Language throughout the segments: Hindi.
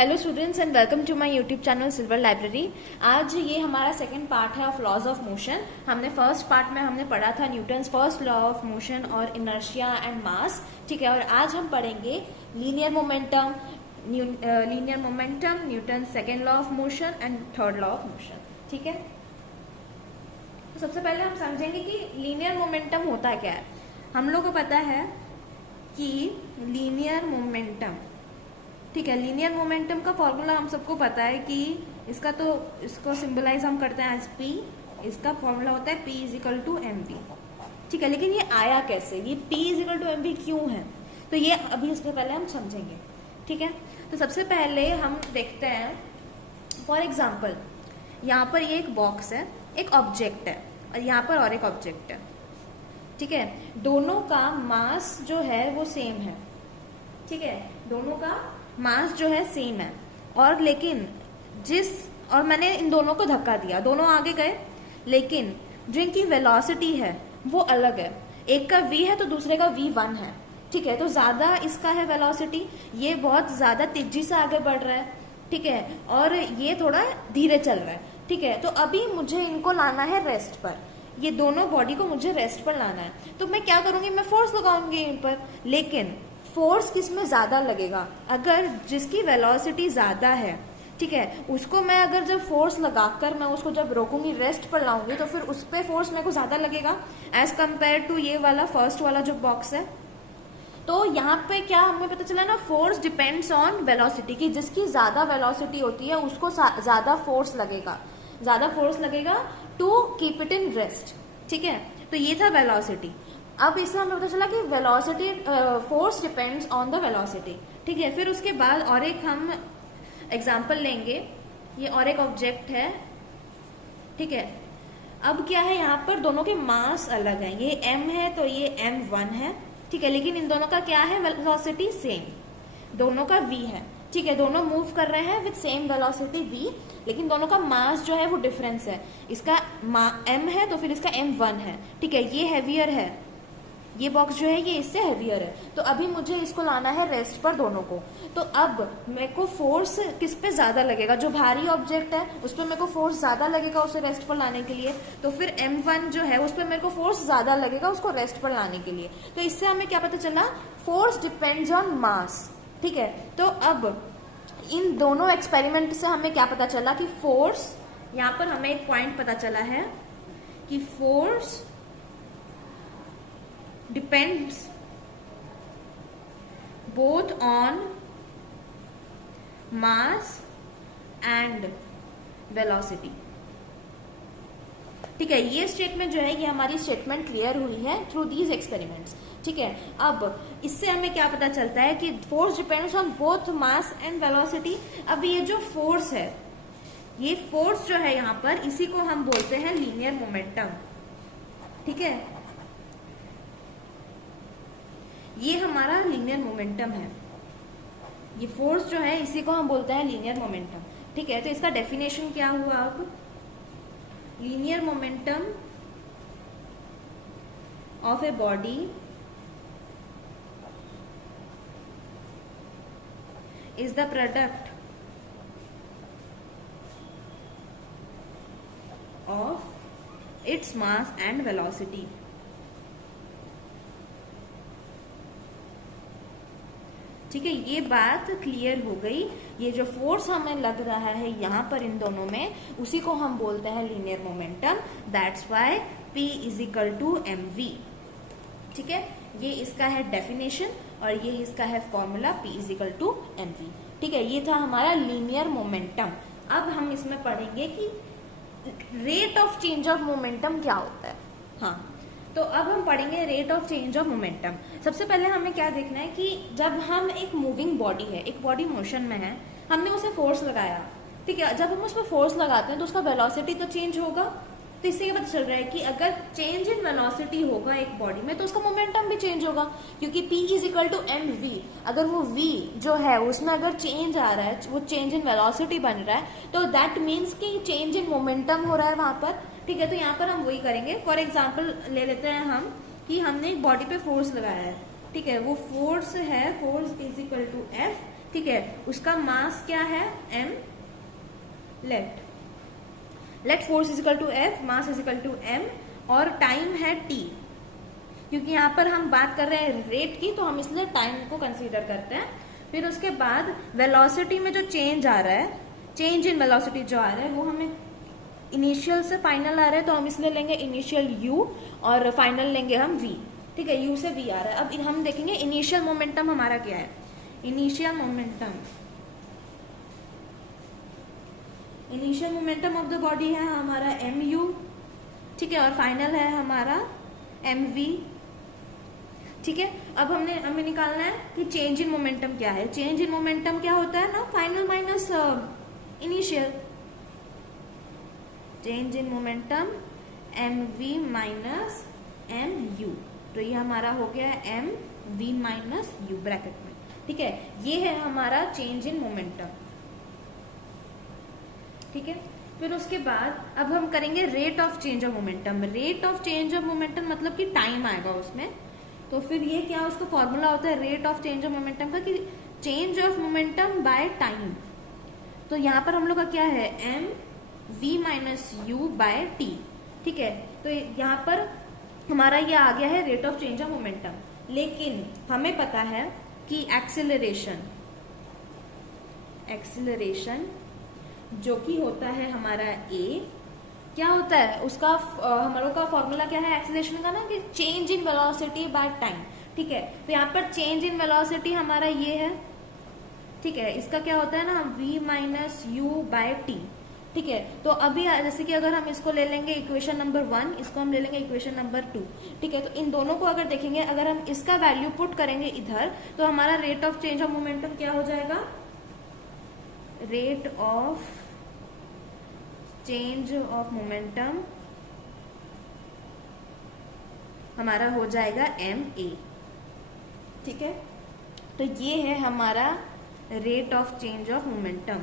Hello students and welcome to my YouTube channel silver library. आज ये हमारा सेकंड पार्ट है ऑफ लॉज ऑफ मोशन। हमने फर्स्ट पार्ट में हमने पढ़ा था Newton's first law of motion और इनर्शिया एंड मास, ठीक है। और आज हम पढ़ेंगे linear momentum, Newton second law of motion and third law of motion, ठीक है। तो सबसे पहले हम समझेंगे कि लीनियर मोमेंटम होता क्या है। हम लोग को पता है कि लीनियर मोमेंटम, ठीक है, लीनियर मोमेंटम का फॉर्मूला हम सबको पता है कि इसको सिंबलाइज हम करते हैं एज पी। इसका फॉर्मूला होता है P is equal to m v, ठीक है। लेकिन ये आया कैसे, ये P is equal to m v क्यों है, तो ये अभी इससे पहले हम समझेंगे, ठीक है। तो सबसे पहले हम देखते हैं, फॉर एग्जाम्पल यहाँ पर ये एक बॉक्स है, एक ऑब्जेक्ट है, और यहाँ पर और एक ऑब्जेक्ट है, ठीक है। दोनों का मास जो है वो सेम है, ठीक है। दोनों का मास जो है सेम है, और लेकिन और मैंने इन दोनों को धक्का दिया, दोनों आगे गए, लेकिन जो इनकी वेलोसिटी है वो अलग है। एक का v है तो दूसरे का v1 है, ठीक है। तो ज्यादा इसका है वेलोसिटी, ये बहुत ज्यादा तेजी से आगे बढ़ रहा है, ठीक है, और ये थोड़ा धीरे चल रहा है, ठीक है। तो अभी मुझे इनको लाना है रेस्ट पर, ये दोनों बॉडी को मुझे रेस्ट पर लाना है। तो मैं क्या करूंगी, मैं फोर्स लगाऊंगी इन पर, लेकिन फोर्स किसमें ज्यादा लगेगा, अगर जिसकी वेलोसिटी ज्यादा है, ठीक है, उसको मैं अगर जब फोर्स लगाकर मैं उसको जब रोकूंगी, रेस्ट पर लाऊंगी, तो फिर उस पर फोर्स मेरे को ज्यादा लगेगा एज कंपेयर टू ये वाला फर्स्ट वाला जो बॉक्स है। तो यहाँ पे क्या हमें पता चला ना, फोर्स डिपेंड्स ऑन वेलोसिटी, की जिसकी ज्यादा वेलोसिटी होती है उसको ज्यादा फोर्स लगेगा to keep it in rest, ठीक है। तो ये था वेलोसिटी। अब इससे हमें पता चला कि velocity, force depends on the velocity, ठीक है। फिर उसके बाद और एक हम एग्जांपल लेंगे, ये और एक ऑब्जेक्ट है, ठीक है। अब क्या है, यहाँ पर दोनों के मास अलग हैं, ये m है तो ये m1 है, ठीक है। लेकिन इन दोनों का क्या है, वेलोसिटी सेम, दोनों का v है, ठीक है। दोनों मूव कर रहे हैं विद सेम वेलोसिटी v, लेकिन दोनों का मास जो है वो डिफरेंस है। इसका m है तो फिर इसका m1 है, ठीक है। ये हैवियर है, ये बॉक्स जो है ये इससे हैवियर है। तो अभी मुझे इसको लाना है रेस्ट पर दोनों को। तो अब मेरे को फोर्स किस पे ज्यादा लगेगा, जो भारी ऑब्जेक्ट है उस पर मेरे को फोर्स ज्यादा लगेगा उसे रेस्ट पर लाने के लिए। तो फिर m1 जो है उस पर मेरे को फोर्स ज्यादा लगेगा उसको रेस्ट पर लाने के लिए। तो इससे हमें क्या पता चला, फोर्स डिपेंड्स ऑन मास, ठीक है। तो अब इन दोनों एक्सपेरिमेंट से हमें क्या पता चला कि फोर्स, यहाँ पर हमें एक पॉइंट पता चला है कि force depends both on mass and velocity, ठीक है। ये स्टेटमेंट जो है ये हमारी स्टेटमेंट क्लियर हुई है थ्रू दीज एक्सपेरिमेंट्स, ठीक है। अब इससे हमें क्या पता चलता है कि force depends on both mass and velocity. अब ये जो फोर्स है, ये फोर्स जो है यहाँ पर, इसी को हम बोलते हैं लीनियर मोमेंटम, ठीक है। ये हमारा लीनियर मोमेंटम है, ये फोर्स जो है इसी को हम बोलते हैं लीनियर मोमेंटम, ठीक है। तो इसका डेफिनेशन क्या हुआ, अब linear momentum of a body is the product of its mass and velocity, ठीक है। ये बात क्लियर हो गई। ये जो फोर्स हमें लग रहा है यहाँ पर इन दोनों में, उसी को हम बोलते हैं linear momentum. That's why P is equal to m v, ठीक है। ये इसका है डेफिनेशन और ये इसका है formula P is equal to m v, ठीक है। ये था हमारा लीनियर मोमेंटम। अब हम इसमें पढ़ेंगे कि rate of change of momentum क्या होता है। हाँ, तो अब हम पढ़ेंगे rate of change of momentum. सबसे पहले हमें क्या देखना है कि जब हम एक मूविंग बॉडी है, एक बॉडी मोशन में है, हमने उसे फोर्स लगाया, ठीक है। जब हम उस पर फोर्स लगाते हैं तो उसका वेलोसिटी तो चेंज होगा। तो इससे ये पता चल रहा है कि अगर चेंज इन वेलोसिटी होगा एक बॉडी में तो उसका मोमेंटम भी चेंज होगा, क्योंकि P is equal to m v. अगर वो V जो है उसमें अगर चेंज आ रहा है, वो चेंज इन वेलोसिटी बन रहा है, तो दैट मीन्स कि चेंज इन मोमेंटम हो रहा है वहां पर, ठीक है। तो यहाँ पर हम वही करेंगे। फॉर एग्जाम्पल ले लेते हैं हम कि हमने एक बॉडी पे फोर्स लगाया है, ठीक है। वो फोर्स है, force is equal to F, ठीक है, उसका मास क्या है m, let force is equal to F, mass is equal to m, और टाइम है t। क्योंकि यहाँ पर हम बात कर रहे हैं रेट की, तो हम इसलिए टाइम को कंसीडर करते हैं। फिर उसके बाद वेलोसिटी में जो चेंज आ रहा है, चेंज इन वेलोसिटी जो आ रहा है, वो हमें इनिशियल से फाइनल आ रहा है, तो हम इसलिए लेंगे इनिशियल u और फाइनल लेंगे हम v। ठीक है, u से v आ रहा है। अब हम देखेंगे इनिशियल मोमेंटम हमारा क्या है। Initial momentum of the body है हमारा mu, ठीक है, और फाइनल है हमारा mv। ठीक है, अब हमें निकालना है कि चेंज इन मोमेंटम क्या है। चेंज इन मोमेंटम क्या होता है ना, final minus initial. Change in momentum mv minus mu, तो ये हमारा हो गया mv माइनस u ब्रैकेट में। ठीक है, ये है हमारा चेंज इन मोमेंटम। ठीक है, फिर उसके बाद अब हम करेंगे rate of change of momentum. Rate of change of momentum मतलब कि टाइम आएगा उसमें। तो फिर ये क्या, उसका फॉर्मूला होता है rate of change of momentum का, कि change of momentum by time. तो यहाँ पर हम लोग का क्या है, mv minus u by t। ठीक है, तो यहाँ पर हमारा ये आ गया है rate of change of momentum. लेकिन हमें पता है कि एक्सीलरेशन जो कि होता है हमारा a, क्या होता है उसका, हमारे का फॉर्मूला क्या है एक्सीलरेशन का ना, कि change in velocity by time. ठीक है, तो यहाँ पर चेंज इन वेलोसिटी हमारा ये है। ठीक है, इसका क्या होता है ना, v minus u by t। ठीक है, तो अभी जैसे कि अगर हम इसको ले लेंगे इक्वेशन नंबर 1, इसको हम ले लेंगे इक्वेशन नंबर 2। ठीक है, तो इन दोनों को अगर देखेंगे, अगर हम इसका वैल्यू पुट करेंगे इधर, तो हमारा rate of change of momentum क्या हो जाएगा, rate of change of momentum हमारा हो जाएगा ma। ठीक है, तो ये है हमारा rate of change of momentum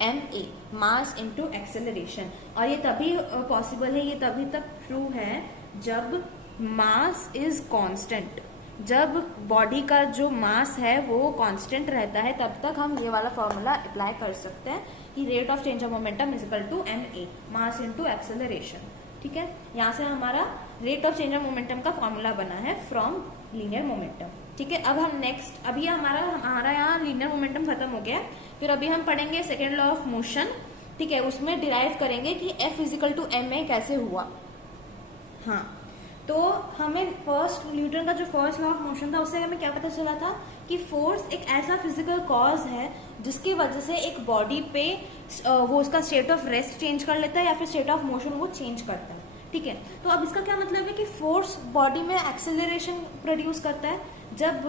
ma, mass into acceleration. और ये तभी पॉसिबल है, ये तभी तक ट्रू है जब मास इज कांस्टेंट। जब बॉडी का जो मास है वो कांस्टेंट रहता है, तब तक हम ये वाला फॉर्मूला अप्लाई कर सकते हैं कि rate of change of momentum is equal to ma, mass into acceleration. ठीक है, यहाँ से हमारा rate of change of momentum का फॉर्मूला बना है फ्रॉम लीनियर मोमेंटम। ठीक है, अब हम नेक्स्ट, अभी हमारा यहाँ लीनियर मोमेंटम खत्म हो गया। फिर अभी हम पढ़ेंगे सेकेंड लॉ ऑफ मोशन। ठीक है, उसमें डिराइव करेंगे कि F इजिकल टू ma कैसे हुआ। हाँ, तो हमें न्यूटन का जो फर्स्ट लॉ ऑफ मोशन था, उससे हमें क्या पता चला था कि फोर्स एक ऐसा फिजिकल कॉज है जिसकी वजह से एक बॉडी पे वो उसका स्टेट ऑफ रेस्ट चेंज कर लेता है या फिर स्टेट ऑफ मोशन वो चेंज करता है। ठीक है, तो अब इसका क्या मतलब है कि फोर्स बॉडी में एक्सेलरेशन प्रोड्यूस करता है। जब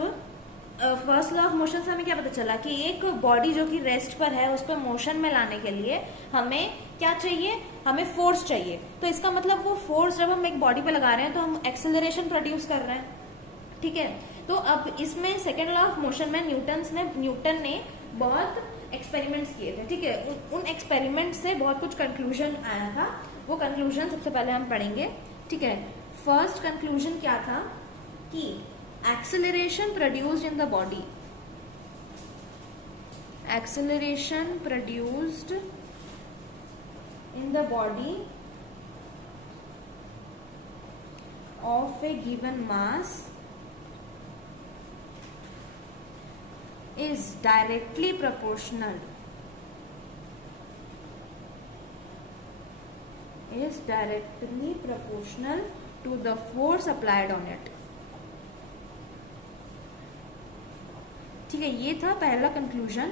फर्स्ट लॉ ऑफ मोशन से हमें क्या पता चला कि एक बॉडी जो कि रेस्ट पर है, उस पर मोशन में लाने के लिए हमें क्या चाहिए, हमें फोर्स चाहिए। तो इसका मतलब वो फोर्स जब हम एक बॉडी पे लगा रहे हैं तो हम एक्सेलरेशन प्रोड्यूस कर रहे हैं। ठीक है, तो अब इसमें सेकेंड लॉ ऑफ मोशन में न्यूटन ने बहुत एक्सपेरिमेंट्स किए थे। ठीक है, उन एक्सपेरिमेंट से बहुत कुछ कंक्लूजन आया था। वो कंक्लूजन सबसे पहले हम पढ़ेंगे। ठीक है, फर्स्ट कंक्लूजन क्या था कि acceleration produced in the body, acceleration produced in the body of a given mass is directly proportional to the force applied on it। ठीक है, ये था पहला conclusion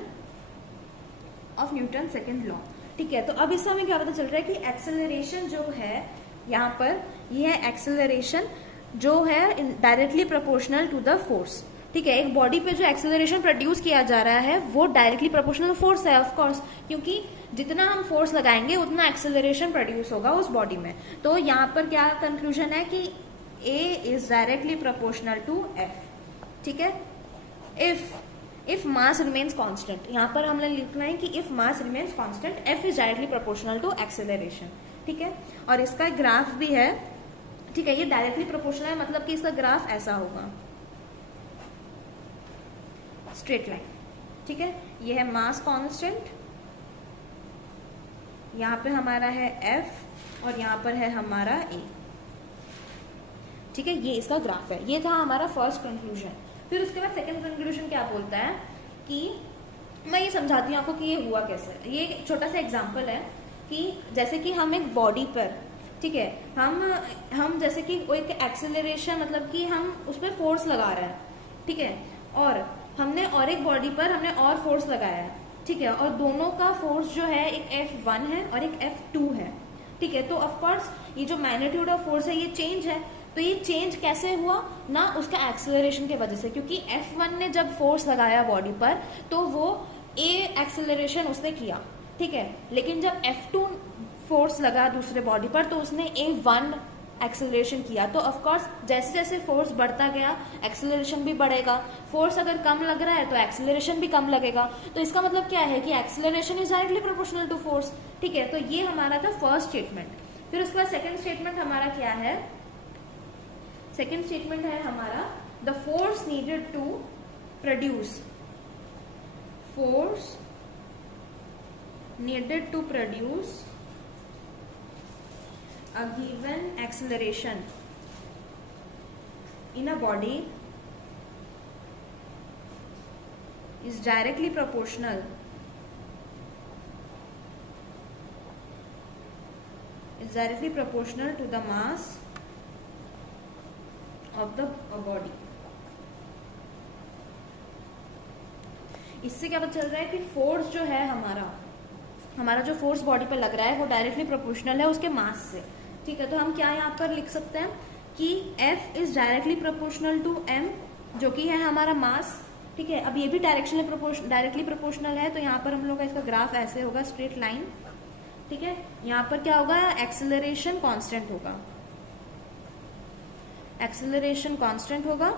of Newton second law. ठीक है, तो अब इससे हमें क्या पता चल रहा है कि एक्सेलरेशन जो है यहाँ पर, ये है एक्सेलरेशन जो है directly proportional to the force. ठीक है, एक बॉडी पे जो एक्सेलरेशन प्रोड्यूस किया जा रहा है वो डायरेक्टली प्रोपोर्शनल फोर्स है, ऑफ कोर्स, क्योंकि जितना हम फोर्स लगाएंगे उतना एक्सेलरेशन प्रोड्यूस होगा उस बॉडी में। तो यहाँ पर क्या कंक्लूजन है कि A is directly proportional to F। ठीक है, if mass remains constant, यहाँ पर हमने लिखना है कि if mass remains constant F is directly proportional to acceleration। ठीक है, और इसका ग्राफ भी है। ठीक है, ये डायरेक्टली प्रोपोर्शनल है, मतलब कि इसका ग्राफ ऐसा होगा। स्ट्रेट लाइन, ठीक है। ये है मास कांस्टेंट, यहाँ पे हमारा है F और यहाँ पर है हमारा A, ठीक है। ये इसका ग्राफ है। ये था हमारा फर्स्ट कंक्लूजन। फिर उसके बाद सेकंड कंक्लूजन क्या बोलता है कि मैं ये समझाती हूँ आपको कि ये हुआ कैसे। ये एक छोटा सा एग्जांपल है कि जैसे कि हम एक बॉडी पर, ठीक है, हम जैसे कि एक एक्सेलरेशन, मतलब कि हम उस पर फोर्स लगा रहे हैं, ठीक है, और हमने और एक बॉडी पर हमने और फोर्स लगाया है, ठीक है, और दोनों का फोर्स जो है एक F1 है और एक F2 है, ठीक है। तो ऑफकोर्स ये जो मैग्नीट्यूड ऑफ फोर्स है ये चेंज है। तो ये चेंज कैसे हुआ ना, उसका एक्सेलरेशन के वजह से, क्योंकि F1 ने जब फोर्स लगाया बॉडी पर तो वो A एक्सेलरेशन उसने किया, ठीक है, लेकिन जब F2 फोर्स लगा दूसरे बॉडी पर तो उसने A1 एक्सेलरेशन किया। तो ऑफकोर्स जैसे जैसे फोर्स बढ़ता गया एक्सेलरेशन भी बढ़ेगा। फोर्स अगर कम लग रहा है तो एक्सेलरेशन भी कम लगेगा। तो इसका मतलब क्या है कि acceleration is directly proportional to force, ठीक है। तो ये हमारा था फर्स्ट स्टेटमेंट। फिर उसके बाद सेकंड स्टेटमेंट हमारा क्या है, सेकंड स्टेटमेंट है हमारा the force needed to produce, force needed to produce a given acceleration in a body is directly proportional to the mass of the body। इससे क्या पता चल रहा है कि फोर्स जो है हमारा जो फोर्स बॉडी पर लग रहा है वो डायरेक्टली प्रोपोर्शनल है उसके मास से, ठीक है। तो हम क्या यहाँ पर लिख सकते हैं कि F is directly proportional to M, जो कि है हमारा मास, ठीक है। अब ये भी डायरेक्टली प्रोपोर्शनल है, तो यहाँ पर हम लोग का इसका ग्राफ ऐसे होगा, स्ट्रेट लाइन, ठीक है। यहाँ पर क्या होगा, एक्सेलरेशन कांस्टेंट होगा, एक्सेलरेशन कांस्टेंट होगा,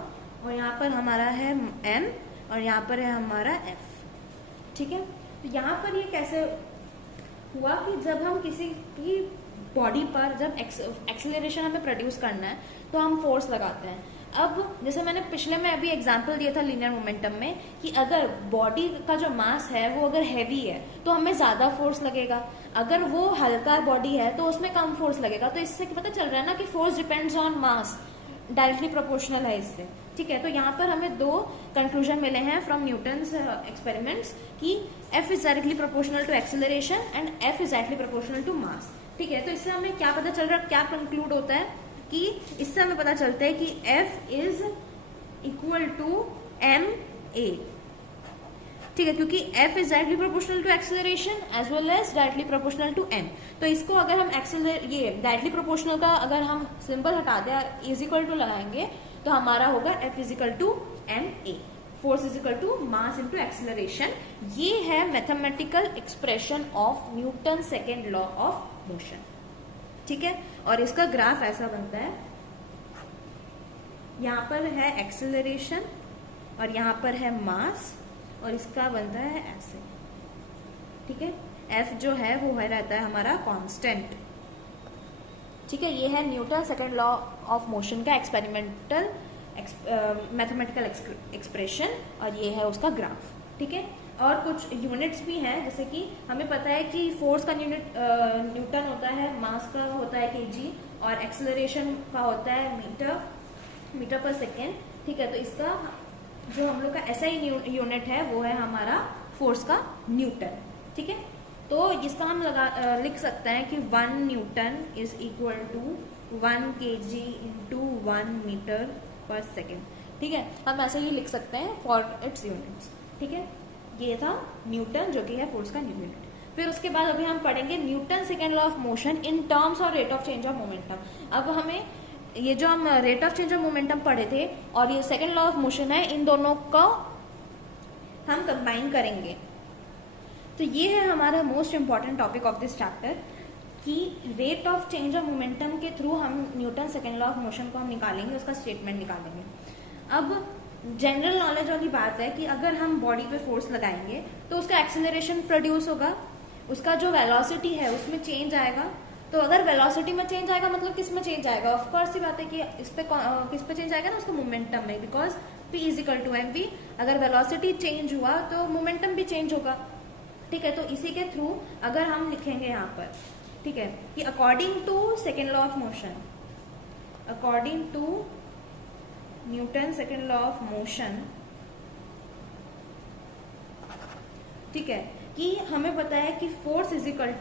और यहाँ पर हमारा है M और यहाँ पर है हमारा F, ठीक है। तो यहाँ पर ये कैसे हुआ कि जब हम किसी की बॉडी पर जब एक्सेलरेशन हमें प्रोड्यूस करना है तो हम फोर्स लगाते हैं। अब जैसे मैंने पिछले में अभी एग्जांपल दिया था लीनियर मोमेंटम में कि अगर बॉडी का जो मास है वो अगर हैवी है तो हमें ज्यादा फोर्स लगेगा, अगर वो हल्का बॉडी है तो उसमें कम फोर्स लगेगा। तो इससे पता चल रहा है ना कि force depends on mass, directly proportional है इससे, ठीक है। तो यहाँ पर हमें दो कंक्लूजन मिले हैं फ्रॉम न्यूटन्स एक्सपेरिमेंट्स कि F is directly proportional to acceleration and F is directly proportional to mass, ठीक है। तो इससे हमें क्या पता चल रहा है, क्या कंक्लूड होता है कि इससे हमें पता चलता है कि F is equal to ma, ठीक है, क्योंकि F is directly proportional to acceleration as well as directly proportional to m। तो इसको अगर हम ये डायरेक्टली प्रोपोर्शनल का अगर हम सिंबल हटा दें, इज इक्वल टू लगाएंगे, तो हमारा होगा F is equal to ma, force is equal to mass into acceleration. ये है mathematical expression of Newton second law of motion, ठीक है। और इसका ग्राफ ऐसा बनता है, यहाँ पर है एक्सेलरेशन और यहाँ पर है मास, और इसका बनता है ऐसे, ठीक है। F जो है वो है रहता है हमारा कांस्टेंट, ठीक है। ये है Newton second law of motion का एक्सपेरिमेंटल मैथमेटिकल एक्सप्रेशन, और ये है उसका ग्राफ, ठीक है। और कुछ यूनिट्स भी हैं, जैसे कि हमें पता है कि फोर्स का यूनिट न्यूटन होता है, मास का होता है kg, और एक्सेलरेशन का होता है मीटर पर सेकेंड, ठीक है। तो इसका जो हम लोग का SI यूनिट है वो है हमारा फोर्स का न्यूटन, ठीक है। तो इसका हम लिख सकते हैं कि 1 newton is equal to 1 kg into 1 metre per second, ठीक है। हम ऐसे ही लिख सकते हैं फॉर इट्स यूनिट्स, ठीक है। ये था न्यूटन जो कि है फोर्स का यूनिट। फिर उसके बाद अभी हम पढ़ेंगे Newton second law of motion in terms और rate of change of momentum. अब हमें ये जो हम rate of change of momentum पढ़े थे और ये सेकेंड लॉ ऑफ मोशन है, इन दोनों को हम कंबाइन करेंगे। तो ये है हमारा most important topic of this chapter कि rate of change of momentum के थ्रू हम Newton second law of motion को हम निकालेंगे, उसका स्टेटमेंट निकालेंगे। अब जनरल नॉलेज वाली बात है कि अगर हम बॉडी पे फोर्स लगाएंगे तो उसका एक्सेलरेशन प्रोड्यूस होगा, उसका जो वेलोसिटी है उसमें चेंज आएगा। तो अगर वेलोसिटी में चेंज आएगा मतलब किस में चेंज आएगा, ऑफ कोर्स ही बात है कि इस पे किस पे चेंज आएगा ना, उसका मोमेंटम में, because P is equal to mv। अगर वेलोसिटी चेंज हुआ तो मोमेंटम भी चेंज होगा, ठीक है। तो इसी के थ्रू अगर हम लिखेंगे यहाँ पर, ठीक है, कि according to second law of motion, according to Newton second law of motion, ठीक है, कि हमें पता है कि force is equal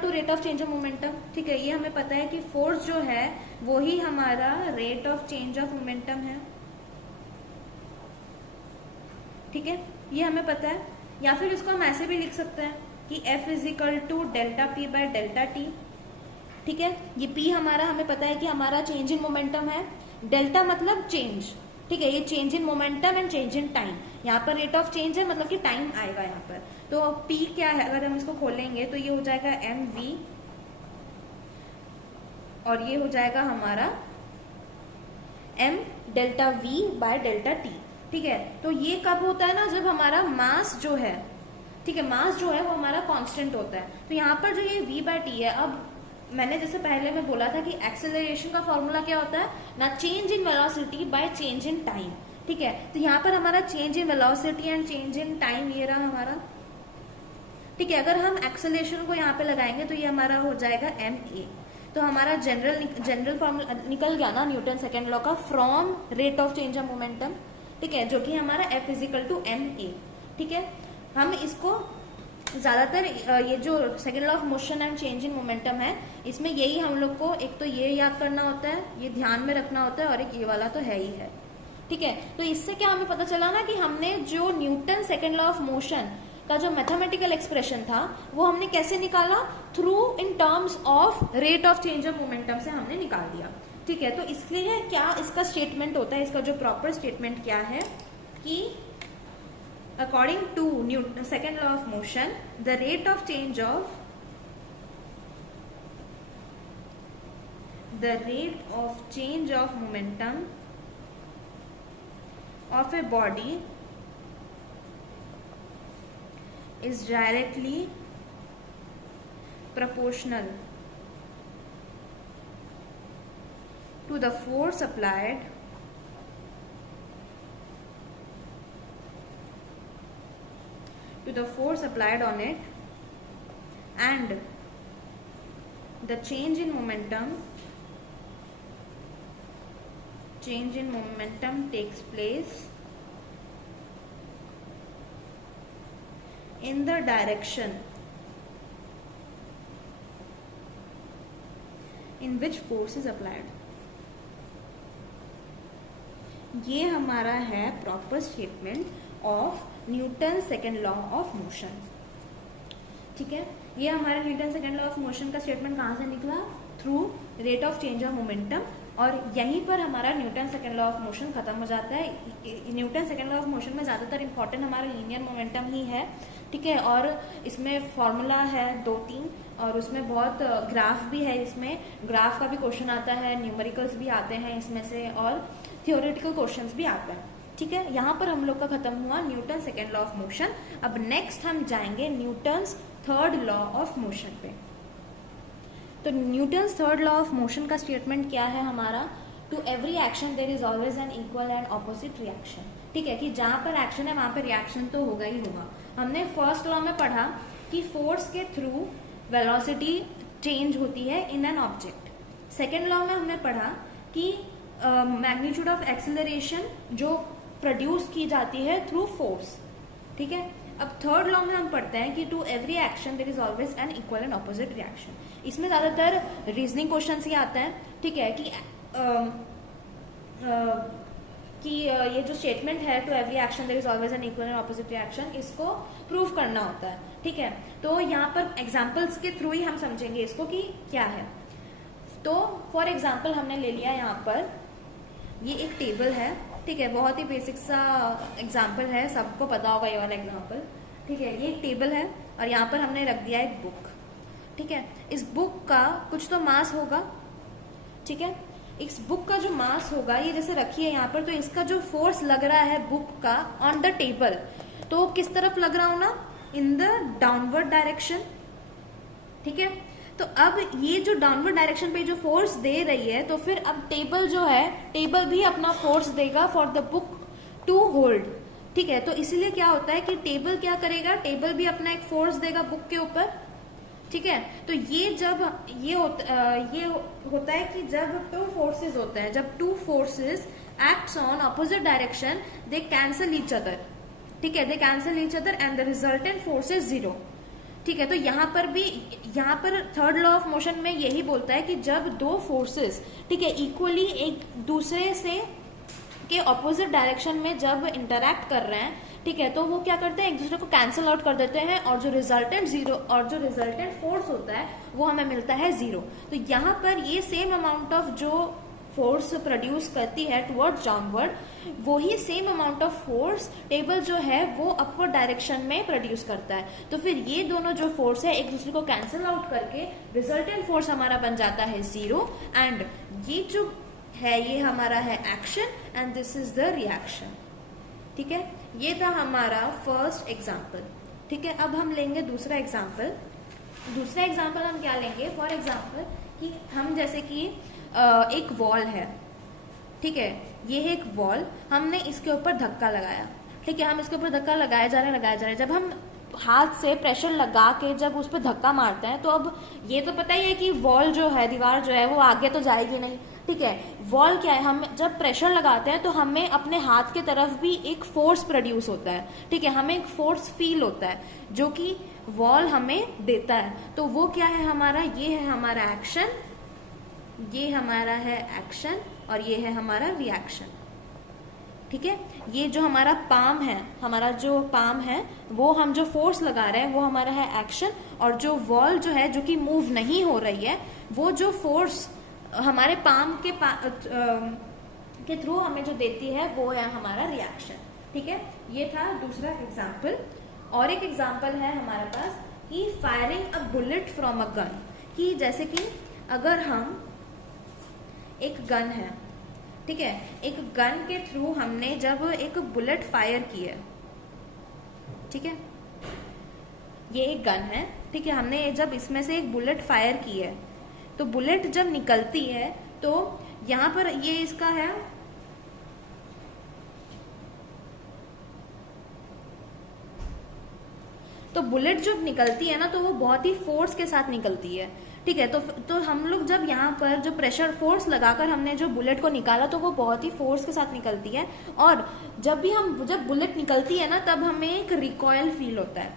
to rate of change of momentum, ठीक है। ये हमें पता है कि फोर्स जो है वो ही हमारा rate of change of momentum है, ठीक है, ये हमें पता है। या फिर इसको हम ऐसे भी लिख सकते हैं कि F is equal to delta p by delta t, ठीक है। ये P हमारा हमें पता है कि हमारा चेंज इन मोमेंटम है, डेल्टा मतलब चेंज, ठीक है, ये change in momentum and change in time. यहाँ पर रेट ऑफ चेंज है, मतलब कि टाइम आएगा यहाँ पर। तो P क्या है, अगर हम इसको खोलेंगे तो ये हो जाएगा mv, और ये हो जाएगा हमारा m delta v by delta t, ठीक है। तो ये कब होता है ना, जब हमारा मास जो है, ठीक है, मास जो है वो हमारा कांस्टेंट होता है। तो यहाँ पर जो ये v बाय टी है, अब मैंने जैसे पहले मैं बोला था कि एक्सेलरेशन का फॉर्मूला क्या होता है ना, change in velocity by change in time, ठीक है। तो यहाँ पर हमारा change in velocity and change in time ये रहा हमारा, ठीक है। अगर हम एक्सेलरेशन को यहाँ पे लगाएंगे तो ये हमारा हो जाएगा ma। तो हमारा जनरल फॉर्मूला निकल गया ना न्यूटन सेकेंड लॉ का, from rate of change of momentum, ठीक है, जो कि हमारा F is equal to ma, ठीक है। हम इसको ज्यादातर ये जो second law of motion and change in momentum है, इसमें यही हम लोग को एक तो ये याद करना होता है, ये ध्यान में रखना होता है, और एक ये वाला तो है ही है, ठीक है। तो इससे क्या हमें पता चला ना कि हमने जो Newton second law of motion का जो मैथमेटिकल एक्सप्रेशन था वो हमने कैसे निकाला, through in terms of rate of change of momentum से हमने निकाल दिया, ठीक है। तो इसलिए क्या इसका स्टेटमेंट होता है, इसका जो प्रॉपर स्टेटमेंट क्या है कि according to Newton second law of motion, the rate of change of momentum of a body is directly proportional to the force applied on it, and the change in momentum takes place in the direction in which force is applied। ये हमारा है proper statement of Newton second law of motion, ठीक है। ये हमारा Newton second law of motion का स्टेटमेंट कहाँ से निकला, through rate of change of momentum, और यहीं पर हमारा Newton second law of motion खत्म हो जाता है। Newton second law of motion में ज़्यादातर इंपॉर्टेंट हमारा लीनियर मोमेंटम ही है, ठीक है, और इसमें फॉर्मूला है 2-3, और उसमें बहुत ग्राफ भी है, इसमें ग्राफ का भी क्वेश्चन आता है, न्यूमेरिकल्स भी आते हैं इसमें से, और थियोरेटिकल क्वेश्चंस भी आते हैं, ठीक है। यहाँ पर हम लोग का खत्म हुआ Newton second law of motion. अब नेक्स्ट हम जाएंगे Newton's third law of motion पे। तो Newton's third law of motion का स्टेटमेंट क्या है हमारा, to every action there is always an equal and opposite reaction, ठीक है, कि जहाँ पर एक्शन है वहाँ पर रिएक्शन तो होगा ही होगा। हमने फर्स्ट लॉ में पढ़ा कि फोर्स के थ्रू वेलोसिटी चेंज होती है in an object. Second law में हमने पढ़ा कि मैग्नीट्यूड ऑफ एक्सेलरेशन जो प्रोड्यूस की जाती है थ्रू फोर्स, ठीक है। अब थर्ड लॉ में हम पढ़ते हैं कि to every action there is always an equal and opposite reaction. इसमें ज्यादातर रीजनिंग क्वेश्चंस ही आते हैं, ठीक है, कि ये जो स्टेटमेंट है to every action there is always an equal and opposite reaction, इसको प्रूव करना होता है, ठीक है। तो यहाँ पर एग्जाम्पल्स के थ्रू ही हम समझेंगे इसको कि क्या है। तो फॉर एग्जाम्पल हमने ले लिया यहाँ पर, ये एक टेबल है, ठीक है, बहुत ही बेसिक सा एग्जाम्पल है, सबको पता होगा ये वाला एग्जाम्पल, ठीक है। ये एक टेबल है और यहाँ पर हमने रख दिया एक बुक, ठीक है। इस बुक का कुछ तो मास होगा, ठीक है। इस बुक का जो मास होगा, ये जैसे रखी है यहाँ पर, तो इसका जो फोर्स लग रहा है बुक का ऑन द टेबल, तो किस तरफ लग रहा हो ना, इन द डाउनवर्ड डायरेक्शन, ठीक है। तो अब ये जो डाउनवर्ड डायरेक्शन पे जो फोर्स दे रही है, तो फिर अब टेबल जो है, टेबल भी अपना फोर्स देगा for the book to hold, ठीक है। तो इसीलिए क्या होता है कि टेबल क्या करेगा, टेबल भी अपना एक फोर्स देगा बुक के ऊपर, ठीक है। तो ये जब ये होता है कि जब टू फोर्सेस होते हैं, जब two forces acts on opposite direction, they cancel each other, ठीक है, दे cancel each other and the resultant force is zero, ठीक है। तो यहाँ पर भी, यहाँ पर थर्ड लॉ ऑफ मोशन में यही बोलता है कि जब दो फोर्सेस, ठीक है, इक्वली एक दूसरे से के ऑपोजिट डायरेक्शन में जब इंटरैक्ट कर रहे हैं, ठीक है, तो वो क्या करते हैं, एक दूसरे को कैंसिल आउट कर देते हैं और जो रिजल्टेंट फोर्स होता है वो हमें मिलता है जीरो। तो यहाँ पर ये सेम अमाउंट ऑफ जो फोर्स प्रोड्यूस करती है टुवर्ड्स डाउनवर्ड, वही same amount of force table जो है वो अपवर्ड डायरेक्शन में प्रोड्यूस करता है। तो फिर ये दोनों जो फोर्स है एक दूसरे को कैंसिल आउट करके रिजल्टेंट फोर्स हमारा बन जाता है जीरो, एंड ये जो है ये हमारा है action and this is the reaction, ठीक है। ये था हमारा फर्स्ट एग्जाम्पल, ठीक है। अब हम लेंगे दूसरा एग्जाम्पल। दूसरा एग्जाम्पल हम क्या लेंगे, फॉर एग्जाम्पल कि हम जैसे कि एक वॉल है, ठीक है, ये है एक वॉल, हमने इसके ऊपर धक्का लगाया, ठीक है, हम इसके ऊपर धक्का लगाए जा रहे हैं। जब हम हाथ से प्रेशर लगा के जब उस पर धक्का मारते हैं, तो अब ये तो पता ही है कि वॉल जो है, दीवार जो है वो आगे तो जाएगी नहीं, ठीक है। वॉल क्या है, हम जब प्रेशर लगाते हैं तो हमें अपने हाथ के तरफ भी एक फोर्स प्रोड्यूस होता है, ठीक है, हमें एक फोर्स फील होता है जो कि वॉल हमें देता है। तो वो क्या है हमारा, ये है हमारा एक्शन, ये हमारा है एक्शन और ये है हमारा रिएक्शन, ठीक है। ये जो हमारा पाम है, हमारा जो पाम है वो हम जो फोर्स लगा रहे हैं वो हमारा है एक्शन, और जो वॉल जो है जो कि मूव नहीं हो रही है, वो जो फोर्स हमारे पाम के थ्रू हमें जो देती है वो है हमारा रिएक्शन, ठीक है। ये था दूसरा एग्जाम्पल। और एक एग्जाम्पल है हमारे पास कि firing a bullet from a gun, कि जैसे कि अगर हम एक गन है, ठीक है, एक गन के थ्रू हमने जब एक बुलेट फायर की है, ठीक है, ये एक गन है, ठीक है, हमने जब इसमें से एक बुलेट फायर की है, तो बुलेट जब निकलती है तो यहां पर ये इसका है, तो बुलेट जब निकलती है ना तो वो बहुत ही फोर्स के साथ निकलती है, ठीक है। तो हम लोग जब यहाँ पर जो प्रेशर फोर्स लगाकर हमने जो बुलेट को निकाला तो वो बहुत ही फोर्स के साथ निकलती है, और जब बुलेट निकलती है ना तब हमें एक रिकॉयल फील होता है,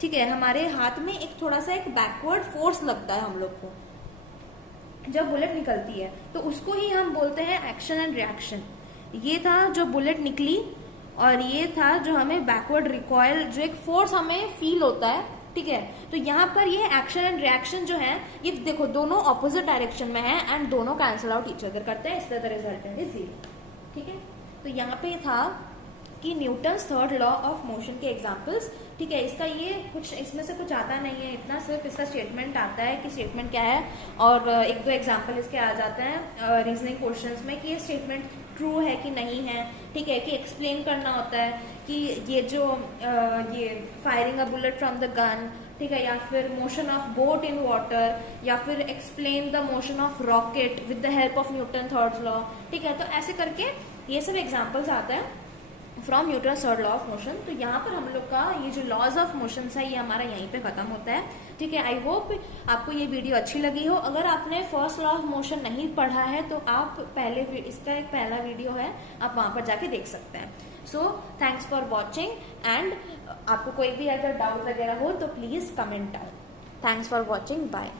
ठीक है, हमारे हाथ में एक थोड़ा सा एक बैकवर्ड फोर्स लगता है हम लोग को जब बुलेट निकलती है, तो उसको ही हम बोलते हैं एक्शन एंड रिएक्शन। ये था जो बुलेट निकली, और ये था जो हमें बैकवर्ड रिकॉयल, जो एक फोर्स हमें फील होता है, ठीक है। तो यहाँ पर ये एक्शन एंड रिएक्शन जो है ये देखो दोनों ऑपोजिट डायरेक्शन में है एंड दोनों कैंसिल आउट ईच अदर करते हैं, इसलिए द रिजल्टेंट इज जीरो, ठीक है। तो यहाँ पे था कि Newton's third law of motion के एग्जांपल्स, ठीक है। इसका ये कुछ इसमें से कुछ आता नहीं है इतना, सिर्फ इसका स्टेटमेंट आता है कि स्टेटमेंट क्या है, और एक दो एग्जांपल इसके आ जाते हैं रीजनिंग क्वेश्चंस में कि ये स्टेटमेंट ट्रू है कि नहीं है, ठीक है, कि एक्सप्लेन करना होता है कि ये जो ये firing a bullet from the gun, ठीक है, या फिर motion of boat in water, या फिर explain the motion of rocket with the help of Newton third law, ठीक है। तो ऐसे करके ये सब एग्जाम्पल्स आता है from Newton's third law of motion. तो यहाँ पर हम लोग का ये जो लॉज ऑफ मोशन है ये हमारा यहीं पे खत्म होता है, ठीक है। आई होप आपको ये वीडियो अच्छी लगी हो। अगर आपने फर्स्ट लॉ ऑफ मोशन नहीं पढ़ा है तो आप इसका एक पहला वीडियो है, आप वहां पर जाके देख सकते हैं। So thanks for watching, and आपको कोई भी अगर डाउट वगैरह हो तो please comment down. Thanks for watching, bye.